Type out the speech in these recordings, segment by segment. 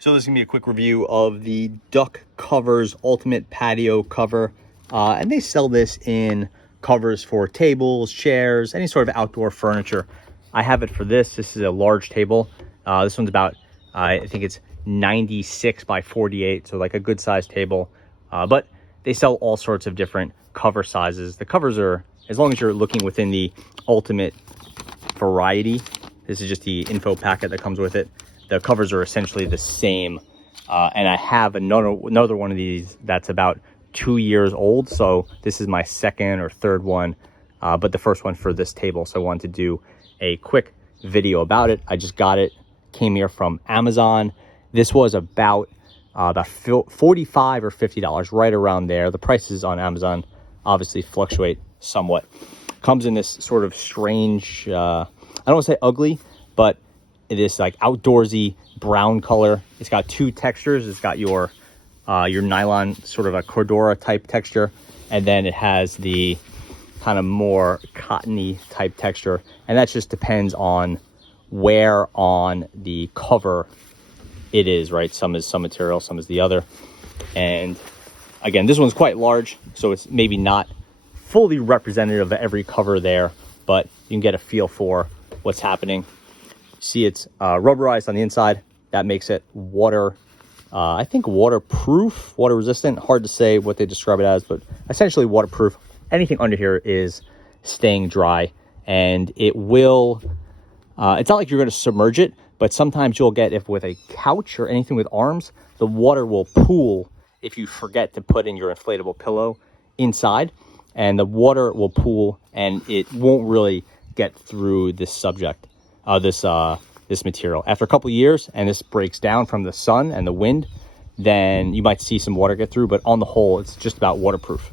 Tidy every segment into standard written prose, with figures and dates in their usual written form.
So this is gonna be a quick review of the Duck Covers Ultimate Patio cover. And they sell this in covers for tables, chairs, any sort of outdoor furniture. I have it for this. This is a large table. This one's about, I think it's 96 by 48, so like a good sized table. But they sell all sorts of different cover sizes. The covers are, as long as you're looking within the Ultimate variety, this is just the info packet that comes with it. The covers are essentially the same. And I have another one of these that's about 2 years old. So this is my second or third one, but the first one for this table. So I wanted to do a quick video about it. I just got it, came here from Amazon. This was about $45 or $50, right around there. The prices on Amazon obviously fluctuate somewhat. Comes in this sort of strange, I don't want to say ugly, but it is like outdoorsy brown color. It's got two textures. It's got your nylon, sort of a Cordura type texture, and then it has the kind of more cottony type texture, and that just depends on where on the cover it is, right? Some is some material, some is the other. And again, this one's quite large, so it's maybe not fully representative of every cover there, but you can get a feel for what's happening. See, it's rubberized on the inside. That makes it water, I think waterproof, water resistant. Hard to say what they describe it as, but essentially waterproof. Anything under here is staying dry, and it will, it's not like you're going to submerge it, but sometimes you'll get, if with a couch or anything with arms, the water will pool if you forget to put in your inflatable pillow inside, and the water will pool and it won't really get through this subject. This material. After a couple of years and this breaks down from the sun and the wind, then you might see some water get through, but on the whole, it's just about waterproof.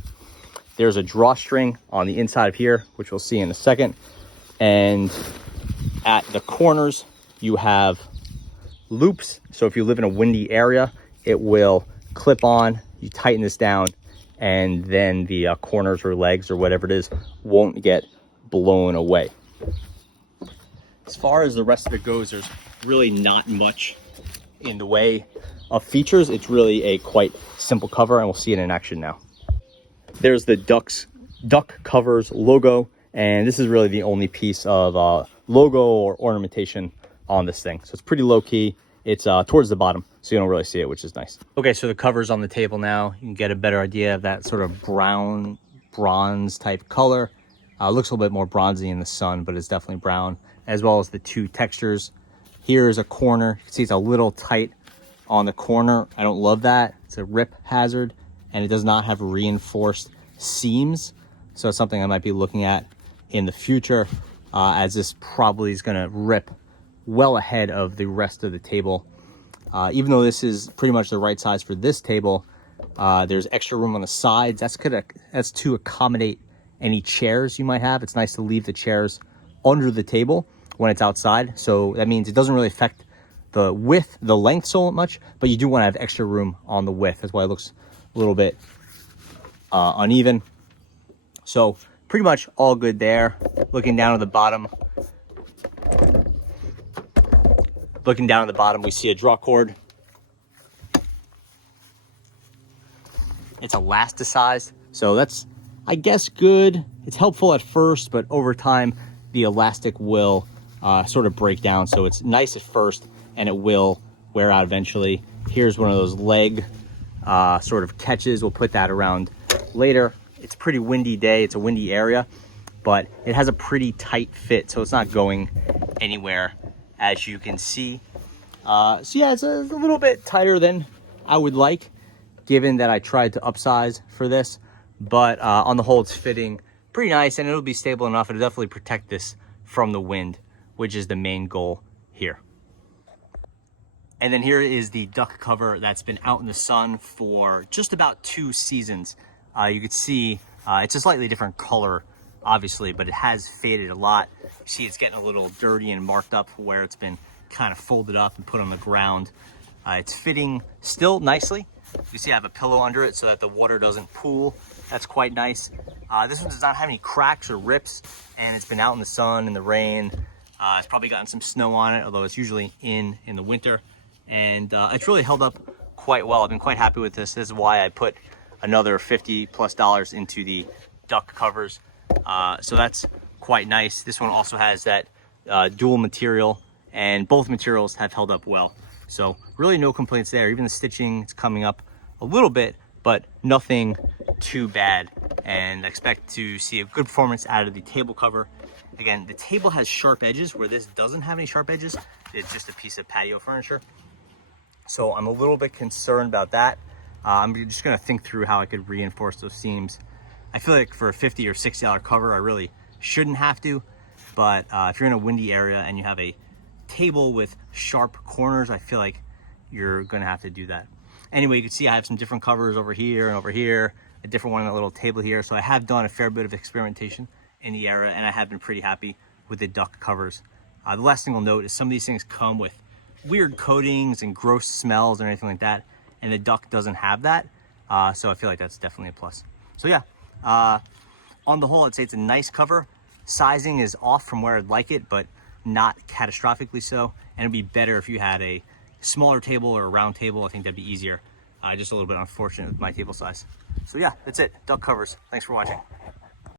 There's a drawstring on the inside of here, which we'll see in a second. And at the corners, you have loops. So if you live in a windy area, it will clip on, you tighten this down, and then the corners or legs or whatever it is won't get blown away. As far as the rest of it goes, there's really not much in the way of features. It's really a quite simple cover, and we'll see it in action now. There's the Duck Covers logo, and this is really the only piece of logo or ornamentation on this thing. So it's pretty low key. It's towards the bottom, so you don't really see it, which is nice. Okay, so the cover's on the table now. You can get a better idea of that sort of brown, bronze type color. Looks a little bit more bronzy in the sun, but it's definitely brown, as well as the two textures. Here's a corner. You can see it's a little tight on the corner. I don't love that. It's a rip hazard, and it does not have reinforced seams. So it's something I might be looking at in the future, as this probably is gonna rip well ahead of the rest of the table. Even though this is pretty much the right size for this table, there's extra room on the sides. That's to accommodate any chairs you might have. It's nice to leave the chairs under the table when it's outside. So that means it doesn't really affect the width, the length so much, but you do want to have extra room on the width. That's why it looks a little bit uneven. So pretty much all good there. Looking down at the bottom, we see a draw cord. It's elasticized, so that's, I guess, good. It's helpful at first, but over time, the elastic will sort of break down. So it's nice at first, and it will wear out eventually. Here's one of those leg sort of catches. We'll put that around later. It's a pretty windy day. It's a windy area, but it has a pretty tight fit, so it's not going anywhere, as you can see. So yeah, it's a little bit tighter than I would like, given that I tried to upsize for this. But on the whole, it's fitting pretty nice, and it'll be stable enough. It'll definitely protect this from the wind, which is the main goal here. And then here is the duck cover that's been out in the sun for just about 2 seasons. You could see it's a slightly different color, obviously, but it has faded a lot. You see it's getting a little dirty and marked up where it's been kind of folded up and put on the ground. It's fitting still nicely. You see I have a pillow under it so that the water doesn't pool. That's quite nice. This one does not have any cracks or rips, and it's been out in the sun and the rain. It's probably gotten some snow on it, although it's usually in the winter. and it's really held up quite well. I've been quite happy with this. This is why I put another $50+ into the duck covers. So that's quite nice. This one also has that dual material, and both materials have held up well. So really no complaints there. Even the stitching, it's coming up a little bit, but nothing too bad. And I expect to see a good performance out of the table cover. Again, the table has sharp edges where this doesn't have any sharp edges. It's just a piece of patio furniture. So I'm a little bit concerned about that. I'm just gonna think through how I could reinforce those seams. I feel like for a $50 or $60 cover, I really shouldn't have to. But if you're in a windy area and you have a table with sharp corners, I feel like you're gonna have to do that. Anyway, you can see I have some different covers over here and over here, a different one on the little table here. So I have done a fair bit of experimentation in the area, and I have been pretty happy with the duck covers. The last thing I'll note is some of these things come with weird coatings and gross smells or anything like that, and the duck doesn't have that. So I feel like that's definitely a plus. So yeah, on the whole, I'd say it's a nice cover. Sizing is off from where I'd like it, but not catastrophically so. And it'd be better if you had a smaller table or a round table. I think that'd be easier. Just a little bit unfortunate with my table size. So yeah, that's it. Duck covers. Thanks for watching.